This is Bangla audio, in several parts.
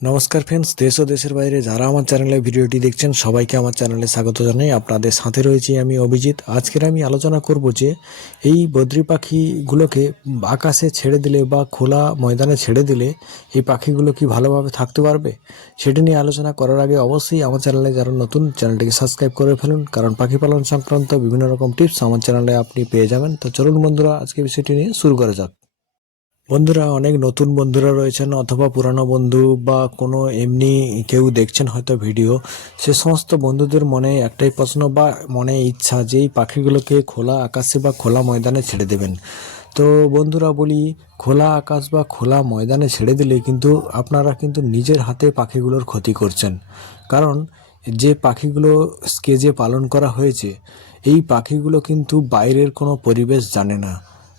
নমস্কার ফ্রেন্ডস দেশ ও দেশের বাইরে যারা আমার চ্যানেলে ভিডিওটি দেখছেন, সবাইকে আমার চ্যানেলে স্বাগত জানাই। আপনাদের সাথে রয়েছি আমি অভিজিৎ। আজকের আমি আলোচনা করব যে, এই বদ্রি পাখিগুলোকে আকাশে ছেড়ে দিলে বা খোলা ময়দানে ছেড়ে দিলে এই পাখিগুলো কি ভালোভাবে থাকতে পারবে? সেটি নিয়ে আলোচনা করার আগে অবশ্যই আমার চ্যানেলে যারা নতুন চ্যানেলটিকে সাবস্ক্রাইব করে ফেলুন। কারণ পাখি পালন সংক্রান্ত বিভিন্ন রকম টিপস আমার চ্যানেলে আপনি পেয়ে যাবেন। তো চলুন বন্ধুরা, আজকে বিষয়টি নিয়ে শুরু করা যাক। বন্ধুরা, অনেক নতুন বন্ধুরা রয়েছেন অথবা পুরানো বন্ধু বা কোনো এমনি কেউ দেখছেন হয়তো ভিডিও, সে সমস্ত বন্ধুদের মনে একটাই প্রশ্ন বা মনে ইচ্ছা যে এই পাখিগুলোকে খোলা আকাশে বা খোলা ময়দানে ছেড়ে দেবেন। তো বন্ধুরা, বলি খোলা আকাশ বা খোলা ময়দানে ছেড়ে দিলে কিন্তু আপনারা কিন্তু নিজের হাতে পাখিগুলোর ক্ষতি করছেন। কারণ যে পাখিগুলো স্কেজে পালন করা হয়েছে, এই পাখিগুলো কিন্তু বাইরের কোনো পরিবেশ জানে না।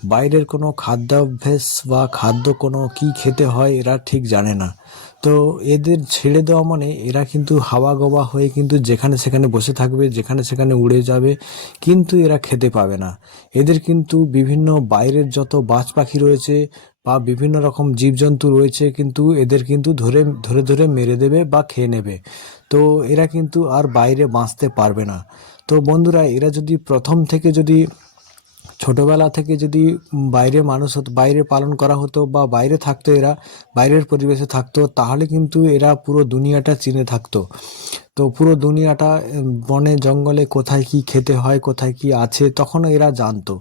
বাইরের কোনো খাদ্যাভ্যাস বা খাদ্য কোনো কি খেতে হয় এরা ঠিক জানে না। তো এদের ছেড়ে দেওয়া মানে এরা কিন্তু হাওয়া গবা হয়ে কিন্তু যেখানে সেখানে বসে থাকবে, যেখানে সেখানে উড়ে যাবে, কিন্তু এরা খেতে পাবে না। এদের কিন্তু বিভিন্ন বাইরের যত বাজ পাখি রয়েছে বা বিভিন্ন রকম জীবজন্তু রয়েছে কিন্তু এদের কিন্তু ধরে ধরে ধরে মেরে দেবে বা খেয়ে নেবে। তো এরা কিন্তু আর বাইরে বাঁচতে পারবে না। তো বন্ধুরা, এরা যদি প্রথম থেকে যদি ছোটবেলা থেকে যদি বাইরে মানুষ হতো, বাইরে পালন করা হতো বা বাইরে থাকতো এরা, বাইরের পরিবেশে থাকতো, তাহলে কিন্তু এরা পুরো দুনিয়াটা চিনে থাকতো। তো পুরো দুনিয়াটা বনে জঙ্গলে কোথায় কি খেতে হয়, কোথায় কি আছে, তখনও এরা জানতো।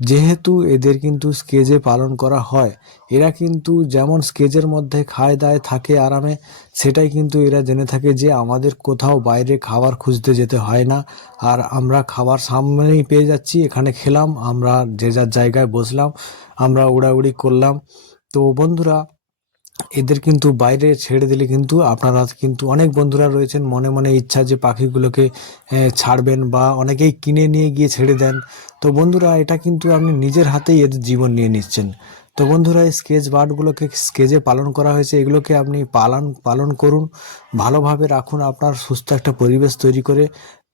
যেহেতু এদের কিন্তু স্কেজে পালন করা হয়, এরা কিন্তু যেমন স্কেজের মধ্যে খায় দায় থাকে আরামে, সেটাই কিন্তু এরা জেনে থাকে যে আমাদের কোথাও বাইরে খাবার খুঁজতে যেতে হয় না। আর আমরা খাবার সামনেই পেয়ে যাচ্ছি, এখানে খেলাম, আমরা যে যার জায়গায় বসলাম, আমরা উড়াউড়ি করলাম। তো বন্ধুরা এদের কিন্তু বাইরে ছেড়ে দিলে কিন্তু আপনারা কিন্তু অনেক বন্ধুরা রয়েছেন, মনে মনে ইচ্ছা যে পাখিগুলোকে ছাড়বেন বা অনেকেই কিনে নিয়ে গিয়ে ছেড়ে দেন। তো বন্ধুরা, এটা কিন্তু আপনি নিজের হাতেই এদের জীবন নিয়ে নিচ্ছেন। তো বন্ধুরা, এই স্কেচ বার্ডগুলোকে স্কেজে পালন করা হয়েছে। এগুলোকে আপনি পালন পালন করুন, ভালোভাবে রাখুন, আপনার সুস্থ একটা পরিবেশ তৈরি করে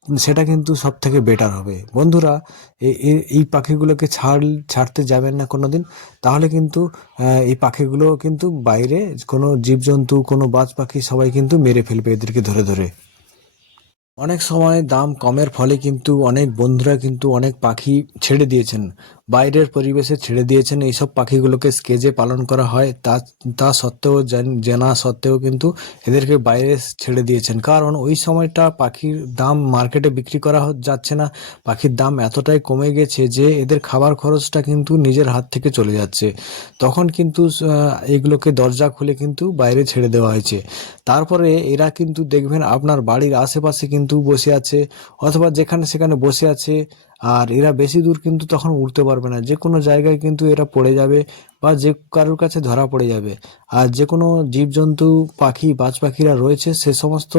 সেটা কিন্তু সব থেকে বেটার হবে। বন্ধুরা এই পাখিগুলোকে ছাড়, ছাড়তে যাবেন না কোনো দিন তাহলে কিন্তু এই পাখিগুলো কিন্তু বাইরে কোনো জীবজন্তু, কোনো বাজ পাখি সবাই কিন্তু মেরে ফেলবে এদেরকে ধরে ধরে। অনেক সময় দাম কমের ফলে কিন্তু অনেক বন্ধুরা কিন্তু অনেক পাখি ছেড়ে দিয়েছেন। বাইরের পরিবেশে ছেড়ে দিয়েছেন। এইসব পাখিগুলোকে স্কেজে পালন করা হয়। তা তা সত্ত্বেও জান- সত্ত্বেও কিন্তু এদেরকে বাইরে ছেড়ে দিয়েছেন। কারণ ওই সময়টা পাখির দাম মার্কেটে বিক্রি করা যাচ্ছে না। পাখির দাম এতটাই কমে গেছে যে এদের খাবার খরচটা কিন্তু নিজের হাত থেকে চলে যাচ্ছে। তখন কিন্তু এগুলোকে দরজা খুলে কিন্তু বাইরে ছেড়ে দেওয়া হয়েছে। তারপরে এরা কিন্তু দেখবেন আপনার বাড়ির আশেপাশে কিন্তু বসে আছে। অথবা যেখানে সেখানে বসে আছে। আর এরা বেশি দূর কিন্তু তখন উঠতে পারবে না। যে কোনো জায়গায় কিন্তু এরা পড়ে যাবে বা যে কারোর কাছে ধরা পড়ে যাবে। আর যে কোনো জীবজন্তু, পাখি বাজ পাখিরা রয়েছে, সে সমস্ত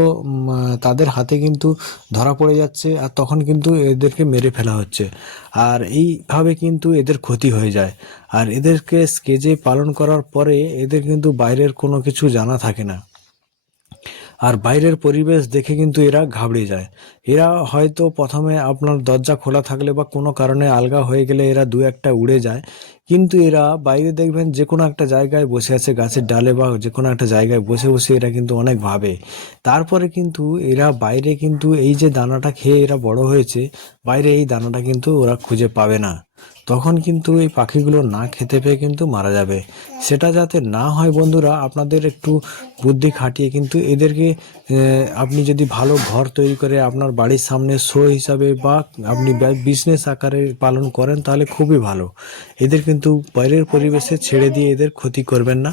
তাদের হাতে কিন্তু ধরা পড়ে যাচ্ছে আর তখন কিন্তু এদেরকে মেরে ফেলা হচ্ছে। আর এইভাবে কিন্তু এদের ক্ষতি হয়ে যায়। আর এদেরকে স্কেজে পালন করার পরে এদের কিন্তু বাইরের কোনো কিছু জানা থাকে না। আর বাইরের পরিবেশ দেখে কিন্তু এরা ঘাবড়ে যায়। এরা হয়তো প্রথমে আপনার দরজা খোলা থাকলে বা কোনো কারণে আলগা হয়ে গেলে এরা দু একটা উড়ে যায়। কিন্তু এরা বাইরে দেখবেন যে কোনো একটা জায়গায় বসে আছে গাছের ডালে বা যে কোনো একটা জায়গায় বসে বসে এরা কিন্তু অনেক ভাবে। তারপরে কিন্তু এরা বাইরে কিন্তু এই যে দানাটা খেয়ে এরা বড় হয়েছে, বাইরে এই দানাটা কিন্তু ওরা খুঁজে পাবে না। তখন কিন্তু এই পাখিগুলো না খেতে পেয়ে কিন্তু মারা যাবে। সেটা যাতে না হয় বন্ধুরা আপনাদের একটু বুদ্ধি খাটিয়ে কিন্তু এদেরকে আপনি যদি ভালো ঘর তৈরি করে আপনার বাড়ির সামনে শো হিসাবে বা আপনি বিজনেস আকারে পালন করেন তাহলে খুবই ভালো। এদের কিন্তু বাইরের পরিবেশে ছেড়ে দিয়ে এদের ক্ষতি করবেন না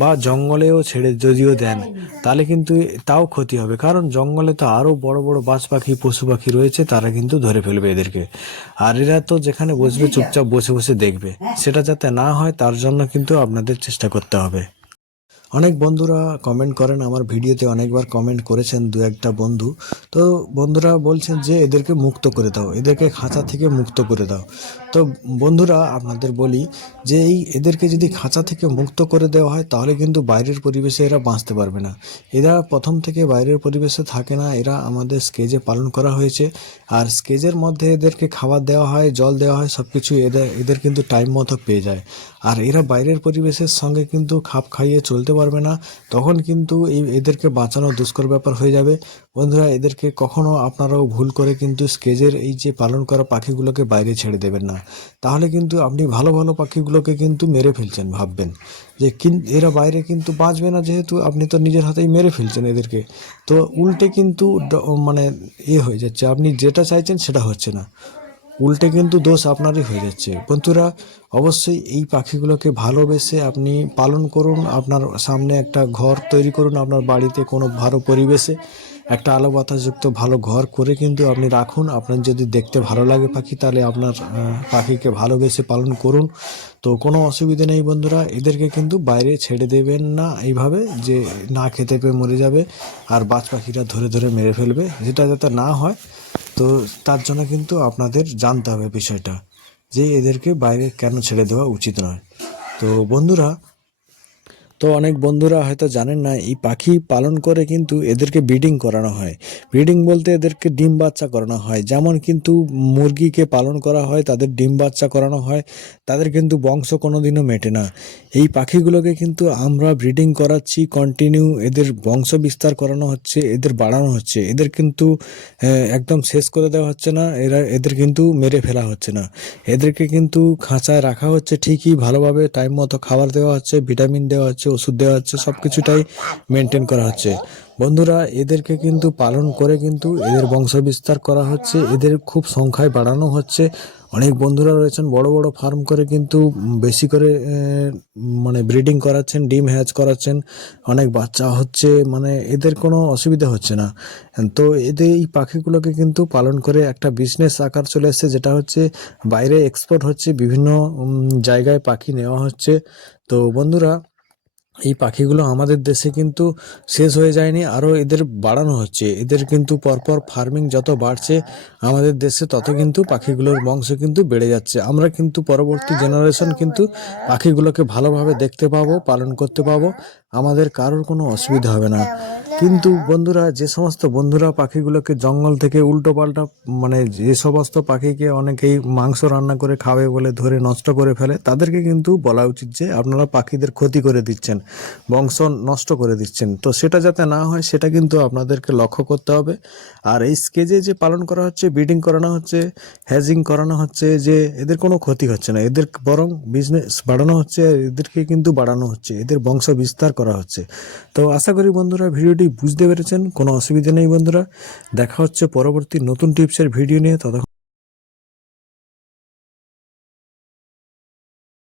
বা জঙ্গলেও ছেড়ে যদিও দেন তাহলে কিন্তু তাও ক্ষতি হবে। কারণ জঙ্গলে তো আরও বড় বড় বাজ পাখি পশু পাখি রয়েছে তারা কিন্তু ধরে ফেলবে এদেরকে। আর এরা তো যেখানে বসবে চুপচাপ বসে বসে দেখবে। সেটা যাতে না হয় তার জন্য কিন্তু আপনাদের চেষ্টা করতে হবে। অনেক বন্ধুরা কমেন্ট করেন আমার ভিডিওতে অনেকবার কমেন্ট করেছেন দু একটা বন্ধু। তো বন্ধুরা বলছেন যে এদেরকে মুক্ত করে দাও এদেরকে খাঁচা থেকে মুক্ত করে দাও। তো বন্ধুরা, আপনাদের বলি যে এই এদেরকে যদি খাঁচা থেকে মুক্ত করে দেওয়া হয়, তাহলে কিন্তু বাইরের পরিবেশে এরা বাঁচতে পারবে না। এরা প্রথম থেকে বাইরের পরিবেশে থাকে না, এরা আমাদের স্কেজে পালন করা হয়েছে। আর স্কেজের মধ্যে এদেরকে খাবার দেওয়া হয়, জল দেওয়া হয় সব কিছু এদের এদের কিন্তু টাইম মতো পেয়ে যায়। আর এরা বাইরের পরিবেশের সঙ্গে কিন্তু খাপ খাইয়ে চলতে পারবে না, তখন কিন্তু এই এদেরকে বাঁচানো দুষ্কর ব্যাপার হয়ে যাবে। বন্ধুরা, এদেরকে কখনো আপনারাও ভুল করে কিন্তু স্কেজের এই যে পালন করা পাখিগুলোকে বাইরে ছেড়ে দেবেন না। তাহলে কিন্তু আপনি ভালো ভালো পাখিগুলোকে কিন্তু মেরে ফেলছেন, ভাববেন। যে এরা বাইরে কিন্তু বাঁচবে না যেহেতু আপনি তো নিজের হাতেই মেরে ফেলছেন এদেরকে। তো উল্টে কিন্তু মানে এ হয়ে যাচ্ছে, আপনি যেটা চাইছেন সেটা হচ্ছে না। উল্টে কিন্তু দোষ আপনারই হয়ে যাচ্ছে। বন্ধুরা, অবশ্যই এই পাখিগুলোকে ভালোবেসে আপনি পালন করুন। আপনার সামনে একটা ঘর তৈরি করুন আপনার বাড়িতে কোনো ভালো পরিবেশে। একটা আলো বাতাসযুক্ত ভালো ঘর করে কিন্তু আপনি রাখুন। আপনার যদি দেখতে ভালো লাগে পাখি, তাহলে আপনার পাখিকে ভালোবেসে পালন করুন। তো কোনো অসুবিধা নেই বন্ধুরা, এদেরকে কিন্তু বাইরে ছেড়ে দেবেন না এইভাবে যে না খেতে পেয়ে মরে যাবে আর বাজ পাখিরা ধরে ধরে মেরে ফেলবে যেটা যাতে না হয়। তো তার জন্য কিন্তু আপনাদের জানতে হবে বিষয়টা যে এদেরকে বাইরে কেন ছেড়ে দেওয়া উচিত নয়। তো বন্ধুরা তো অনেক বন্ধুরা হয়তো জানেন না, এই পাখি পালন করে কিন্তু এদেরকে ব্রিডিং করানো হয়। ব্রিডিং বলতে এদেরকে ডিম বাচ্চা করানো হয়। যেমন কিন্তু মুরগিকে পালন করা হয়, তাদের ডিম বাচ্চা করানো হয়, তাদের কিন্তু বংশ কোনোদিনও মেটে না। এই পাখিগুলোকে কিন্তু আমরা ব্রিডিং করাচ্ছি কন্টিনিউ এদের বংশ বিস্তার করানো হচ্ছে, এদের বাড়ানো হচ্ছে। এদের কিন্তু একদম শেষ করে দেওয়া হচ্ছে না, এরা, এদের কিন্তু মেরে ফেলা হচ্ছে না। এদেরকে কিন্তু খাঁচায় রাখা হচ্ছে ঠিকই, ভালোভাবে টাইম মতো খাবার দেওয়া হচ্ছে ভিটামিন দেওয়া হচ্ছে ওষুধ দেওয়া হচ্ছে সব কিছুটাই মেনটেন করা হচ্ছে। বন্ধুরা, এদেরকে কিন্তু পালন করে কিন্তু এদের বংশ বিস্তার করা হচ্ছে, এদের খুব সংখ্যায় বাড়ানো হচ্ছে। অনেক বন্ধুরা রয়েছেন, বড় বড় ফার্ম করে কিন্তু বেশি করে মানে ব্রিডিং করাচ্ছেন, ডিম হ্যাচ করাচ্ছেন। অনেক বাচ্চা হচ্ছে মানে এদের কোনো অসুবিধা হচ্ছে না। তো এদের এই পাখিগুলোকে কিন্তু পালন করে একটা বিজনেস আকার চলে এসেছে, যেটা হচ্ছে বাইরে এক্সপোর্ট হচ্ছে, বিভিন্ন জায়গায় পাখি নেওয়া হচ্ছে। তো বন্ধুরা এই পাখিগুলো আমাদের দেশে কিন্তু শেষ হয়ে যায়নি, আরও এদের বাড়ানো হচ্ছে। এদের কিন্তু পরপর ফার্মিং যত বাড়ছে আমাদের দেশে, তত কিন্তু পাখিগুলোর বংশ কিন্তু বেড়ে যাচ্ছে। আমরা কিন্তু পরবর্তী জেনারেশন কিন্তু পাখিগুলোকে ভালোভাবে দেখতে পাবো, পালন করতে পাবো। আমাদের কারোর কোনো অসুবিধা হবে না। কিন্তু বন্ধুরা, যে সমস্ত বন্ধুরা পাখিগুলোকে জঙ্গল থেকে উল্টো পাল্টা মানে যে সমস্ত পাখিকে অনেকেই মাংস রান্না করে খাবে বলে ধরে নষ্ট করে ফেলে, তাদেরকে কিন্তু বলা উচিত যে আপনারা পাখিদের ক্ষতি করে দিচ্ছেন, বংশ নষ্ট করে দিচ্ছেন। তো সেটা যাতে না হয়, সেটা কিন্তু আপনাদেরকে লক্ষ্য করতে হবে। আর এই স্কেজে যে পালন করা হচ্ছে, ব্রিডিং করানো হচ্ছে, হ্যাজিং করানো হচ্ছে, যে এদের কোনো ক্ষতি হচ্ছে না। এদের বরং বিজনেস বাড়ানো হচ্ছে, এদেরকে কিন্তু বাড়ানো হচ্ছে। এদের বংশ বিস্তার করা হচ্ছে। তো আশা করি বন্ধুরা ভিডিওটি বুঝতে পেরেছেন, কোনো অসুবিধা নেই বন্ধুরা। দেখা হচ্ছে পরবর্তী নতুন টিপসের ভিডিও নিয়ে, ততক্ষণ